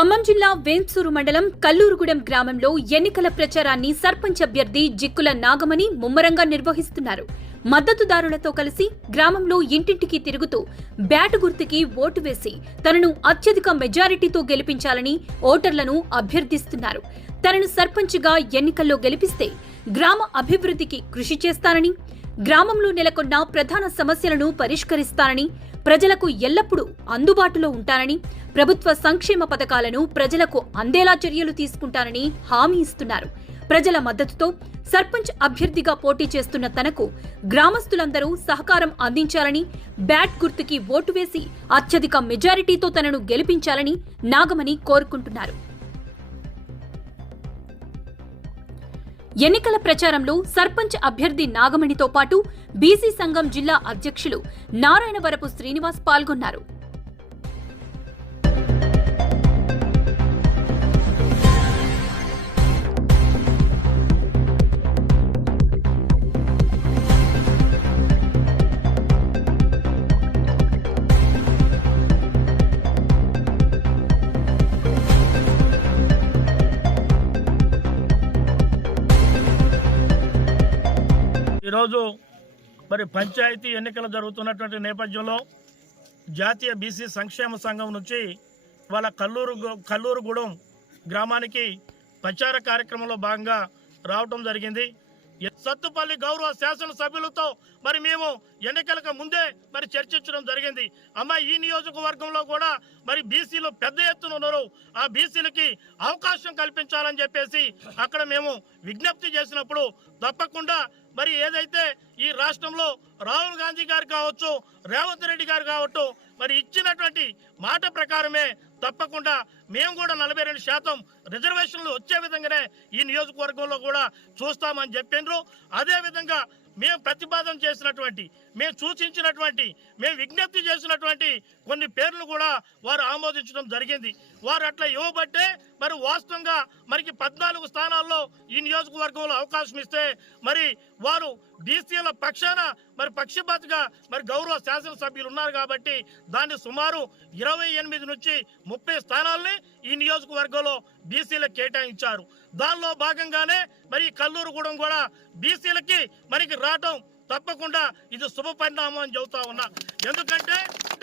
ఖమ్మం జిల్లా వేంసూరు మండలం కల్లూరుగూడెం గ్రామంలో ఎన్నికల ప్రచారాన్ని సర్పంచ్ అభ్యర్థి జిక్కుల నాగమణి ముమ్మరంగా నిర్వహిస్తున్నారు. మద్దతుదారులతో కలిసి గ్రామంలో ఇంటింటికి తిరుగుతూ బ్యాట్ గుర్తుకి ఓటు వేసి తనను అత్యధిక మెజారిటీతో గెలిపించాలని ఓటర్లను అభ్యర్థిస్తున్నారు. తనను సర్పంచ్గా ఎన్నికల్లో గెలిపిస్తే గ్రామ అభివృద్ధికి కృషి చేస్తానని, గ్రామంలో నెలకొన్న ప్రధాన సమస్యలను పరిష్కరిస్తానని, ప్రజలకు ఎల్లప్పుడూ అందుబాటులో ఉంటానని, ప్రభుత్వ సంక్షేమ పథకాలను ప్రజలకు అందేలా చర్యలు తీసుకుంటానని హామీ ఇస్తున్నారు. ప్రజల మద్దతుతో సర్పంచ్ అభ్యర్థిగా పోటీ చేస్తున్న తనకు గ్రామస్తులందరూ సహకారం అందించాలని, బ్యాట్ గుర్తుకి ఓటు వేసి అత్యధిక మెజారిటీతో తనను గెలిపించాలని నాగమణి కోరుకుంటున్నారు. ఎన్నికల ప్రచారంలో సర్పంచ్ అభ్యర్థి నాగమణితో పాటు బీసీ సంఘం జిల్లా అధ్యక్షులు నారాయణవరపు శ్రీనివాస్ పాల్గొన్నారు. ఈరోజు మరి పంచాయతీ ఎన్నికలు జరుగుతున్నటువంటి నేపథ్యంలో జాతీయ బీసీ సంక్షేమ సంఘం నుంచి వాళ్ళ కల్లూరుగూడెం గ్రామానికి ప్రచార కార్యక్రమంలో భాగంగా రావటం జరిగింది. సత్తుపల్లి గౌరవ శాసనసభ్యులతో మరి మేము ఎన్నికలకు ముందే మరి చర్చించడం జరిగింది. అమ్మ ఈ నియోజకవర్గంలో కూడా మరి బీసీలు పెద్ద ఎత్తున ఉన్నారు, ఆ బీసీలకి అవకాశం కల్పించాలని చెప్పేసి అక్కడ మేము విజ్ఞప్తి చేసినప్పుడు తప్పకుండా మరి ఏదైతే ఈ రాష్ట్రంలో రాహుల్ గాంధీ గారు కావచ్చు, రేవంత్ రెడ్డి గారు కావచ్చు, మరి ఇచ్చినటువంటి మాట ప్రకారమే తప్పకుండా మేము కూడా 42% రిజర్వేషన్లు వచ్చే విధంగానే ఈ నియోజకవర్గంలో కూడా చూస్తామని చెప్పిండ్రు. అదేవిధంగా మేము ప్రతిపాదన చేసినటువంటి, మేము సూచించినటువంటి, మేము విజ్ఞప్తి చేసినటువంటి కొన్ని పేర్లు కూడా వారు ఆమోదించడం జరిగింది. వారు అట్లా ఇవ్వబట్టే మరి వాస్తవంగా మనకి 14 స్థానాల్లో ఈ నియోజకవర్గంలో అవకాశం ఇస్తే మరి వారు బీసీల పక్షాన మరి పక్షపాతిగా మరి గౌరవ శాసనసభ్యులు ఉన్నారు కాబట్టి దాన్ని సుమారు 28 నుంచి 30 స్థానాల్ని ఈ నియోజకవర్గంలో బీసీలకు కేటాయించారు. దానిలో భాగంగానే మరి కల్లూరుగూడెం కూడా బీసీలకి మనకి రావటం తప్పకుండా ఇది శుభ పరిణామం అని చెబుతా ఉన్నా. ఎందుకంటే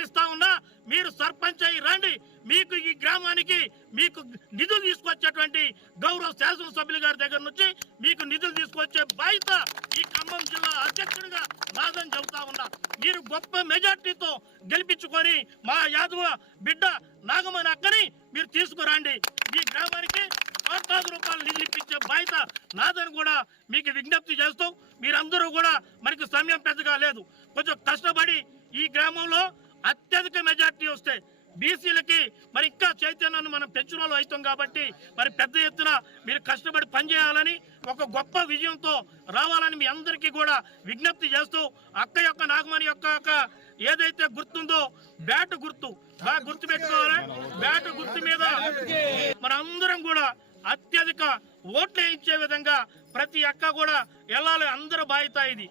ఇస్తా ఉన్నా మీరు సర్పంచ్ అయ్యి రండి, మీకు ఈ గ్రామానికి మీకు నిధులు తీసుకొచ్చేటువంటి గౌరవ శాసనసభ్యుల గారి దగ్గర నుంచి మీకు నిధులు తీసుకొచ్చే బాధ్యత ఈ ఖమ్మం జిల్లా అధ్యక్షుడిగా నాదని చెబుతా ఉన్నా. మీరు గొప్ప మెజార్టీతో గెలిపించుకొని మా యాదవ బిడ్డ నాగమణి అక్కని మీరు తీసుకురండి. ఈ గ్రామానికి ₹1,000 నిధులు ఇప్పించే బాధ్యత నాదని కూడా మీకు విజ్ఞప్తి చేస్తూ, మీరందరూ కూడా మనకి సమయం పెద్దగా లేదు, కొంచెం కష్టపడి ఈ గ్రామంలో అత్యధిక మెజార్టీ వస్తే బీసీలకి మరి ఇంకా చైతన్యాన్ని మనం పెంచిన వాళ్ళు అవుతాం కాబట్టి మరి పెద్ద ఎత్తున మీరు కష్టపడి పనిచేయాలని, ఒక గొప్ప విజయంతో రావాలని మీ అందరికీ కూడా విజ్ఞప్తి చేస్తూ, అక్క యొక్క నాగమణి యొక్క ఏదైతే గుర్తుందో బ్యాట్ గుర్తు బాగా గుర్తు పెట్టుకోవాలి. బ్యాట్ గుర్తు మీద మన అందరం కూడా అత్యధిక ఓట్లు వేయించే విధంగా ప్రతి అక్క కూడా వెళ్ళాలి. అందరూ బాధ్యత ఇది.